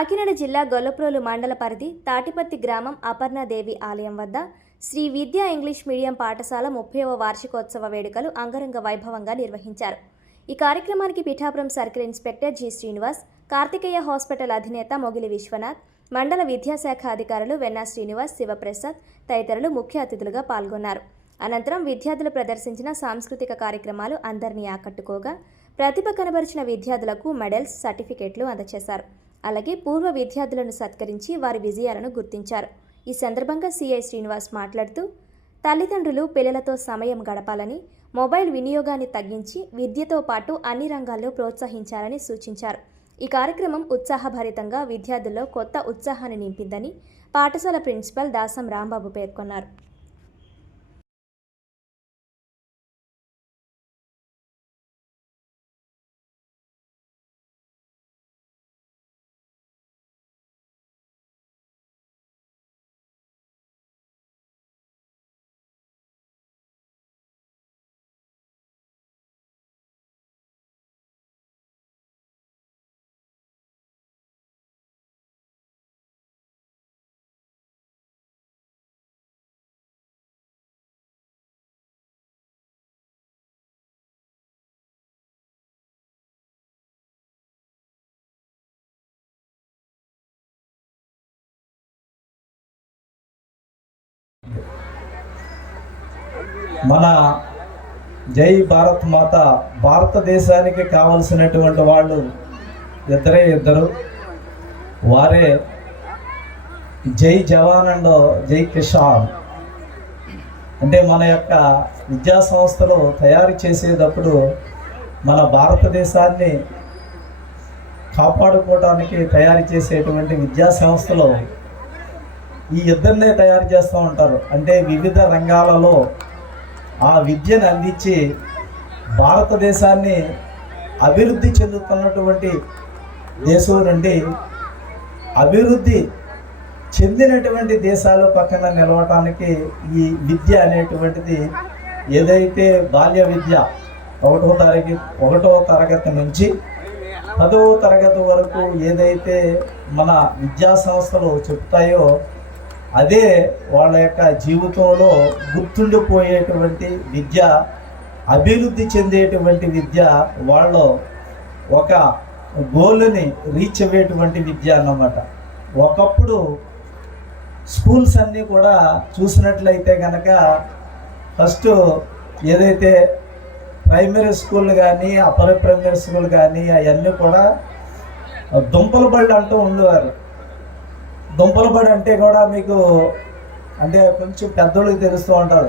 కాకినాడ జిల్లా గొల్లప్రోలు మండల పరిధి తాటిపత్తి గ్రామం అపర్ణాదేవి ఆలయం వద్ద శ్రీ విద్యా ఇంగ్లీష్ మీడియం పాఠశాల 30వ వార్షికోత్సవ వేడుకలు అంగరంగ వైభవంగా నిర్వహించారు. ఈ కార్యక్రమానికి Pithapuram circle inspector G Srinivas, Karthikeya hospital అధినేత మొగిలి విశ్వనాథ్, మండల విద్యాశాఖ అధికారులు వెన్నా శ్రీనివాస్, శివప్రసాద్ తదితరులు ముఖ్య అతిథులుగా పాల్గొన్నారు. అనంతరం విద్యార్థులు ప్రదర్శించిన సాంస్కృతిక కార్యక్రమాలు అందరినీ ఆకట్టుకోగా ప్రతిభ కనబరిచిన విద్యార్థులకు మెడల్స్, సర్టిఫికెట్లు అందజేశారు. అలాగే పూర్వ విద్యార్థులను సత్కరించి వారి విజయాలను గుర్తించారు. ఈ సందర్భంగా సిఐ శ్రీనివాస్ మాట్లాడుతూ తల్లిదండ్రులు పిల్లలతో సమయం గడపాలని, మొబైల్ వినియోగాన్ని తగ్గించి విద్యతో పాటు అన్ని రంగాల్లో ప్రోత్సహించాలని సూచించారు. ఈ కార్యక్రమం ఉత్సాహభరితంగా విద్యార్థుల్లో కొత్త ఉత్సాహాన్ని నింపిందని పాఠశాల ప్రిన్సిపల్ దాసం రాంబాబు పేర్కొన్నారు. మన జై భారత్ మాత భారతదేశానికి కావలసినటువంటి వాళ్ళు ఇద్దరు, వారే జై జవాన్ అండ్ జై కిసాన్. అంటే మన యొక్క విద్యా సంస్థలు తయారు చేసేటప్పుడు మన భారతదేశాన్ని కాపాడుకోవడానికి తయారు చేసేటువంటి విద్యా సంస్థలు ఈ ఇద్దరినే తయారు చేస్తూ ఉంటారు. అంటే వివిధ రంగాలలో ఆ విద్యను అందించి భారతదేశాన్ని అభివృద్ధి చెందుతున్నటువంటి దేశం నుండి అభివృద్ధి చెందినటువంటి దేశాలు పక్కన నిలవటానికి ఈ విద్య అనేటువంటిది, ఏదైతే బాల్య విద్య 1వ తరగతి నుంచి 10వ తరగతి వరకు ఏదైతే మన విద్యా సంస్థలు చెప్తాయో అదే వాళ్ళ యొక్క జీవితంలో గుర్తుండిపోయేటువంటి విద్య, అభివృద్ధి చెందేటువంటి విద్య, వాళ్ళు ఒక గోల్ని రీచ్ అయ్యేటువంటి విద్య అన్నమాట. ఒకప్పుడు స్కూల్స్ అన్నీ కూడా చూసినట్లయితే కనుక ఫస్ట్ ఏదైతే ప్రైమరీ స్కూల్ కానీ అప్పర్ ప్రైమరీ స్కూల్ కానీ అవన్నీ కూడా దుంపల బళ్ళు అంటూ ఉండేవారు. దుంపల బడి అంటే కూడా మీకు అంటే కొంచెం పెద్దోళ్ళకి తెలుస్తూ ఉంటారు.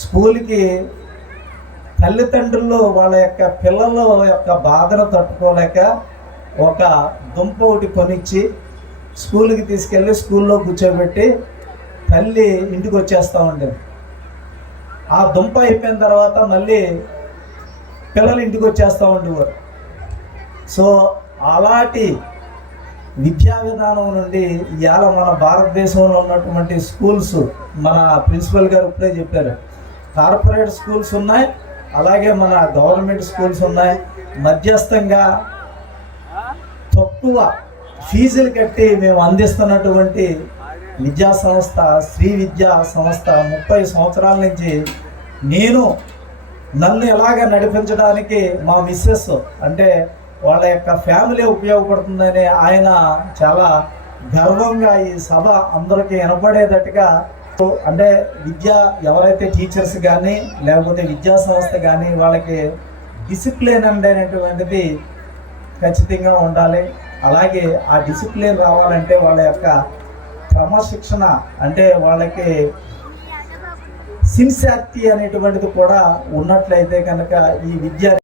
స్కూల్కి తల్లిదండ్రులు వాళ్ళ యొక్క పిల్లల యొక్క బాధను తట్టుకోలేక ఒక దుంప ఒకటి కొనిచ్చి స్కూల్కి తీసుకెళ్ళి స్కూల్లో కూర్చోబెట్టి తల్లి ఇంటికి వచ్చేస్తూ ఉండేది. ఆ దుంప అయిపోయిన తర్వాత మళ్ళీ పిల్లలు ఇంటికి వచ్చేస్తూ ఉండేవారు. సో అలాంటి విద్యా విధానం నుండి ఇవాళ మన భారతదేశంలో ఉన్నటువంటి స్కూల్స్, మన ప్రిన్సిపల్ గారు ఇప్పుడే చెప్పారు, కార్పొరేట్ స్కూల్స్ ఉన్నాయి, అలాగే మన గవర్నమెంట్ స్కూల్స్ ఉన్నాయి. మధ్యస్థంగా తక్కువ ఫీజులు కట్టి మేము అందిస్తున్నటువంటి విద్యా సంస్థ శ్రీ విద్యా సంస్థ 30 సంవత్సరాల నుంచి నన్ను ఎలాగ నడిపించడానికి మా మిస్సెస్ అంటే వాళ్ళ యొక్క ఫ్యామిలీ ఉపయోగపడుతుందని ఆయన చాలా గర్వంగా ఈ సభ అందరికీ వినపడేటట్టుగా, అంటే ఎవరైతే టీచర్స్ కానీ లేకపోతే విద్యా సంస్థ కానీ వాళ్ళకి డిసిప్లిన్ అనేటువంటిది ఖచ్చితంగా ఉండాలి. అలాగే ఆ డిసిప్లిన్ రావాలంటే వాళ్ళ యొక్క క్రమశిక్షణ, అంటే వాళ్ళకి సిన్సియారిటీ అనేటువంటిది కూడా ఉన్నట్లయితే కనుక ఈ విద్య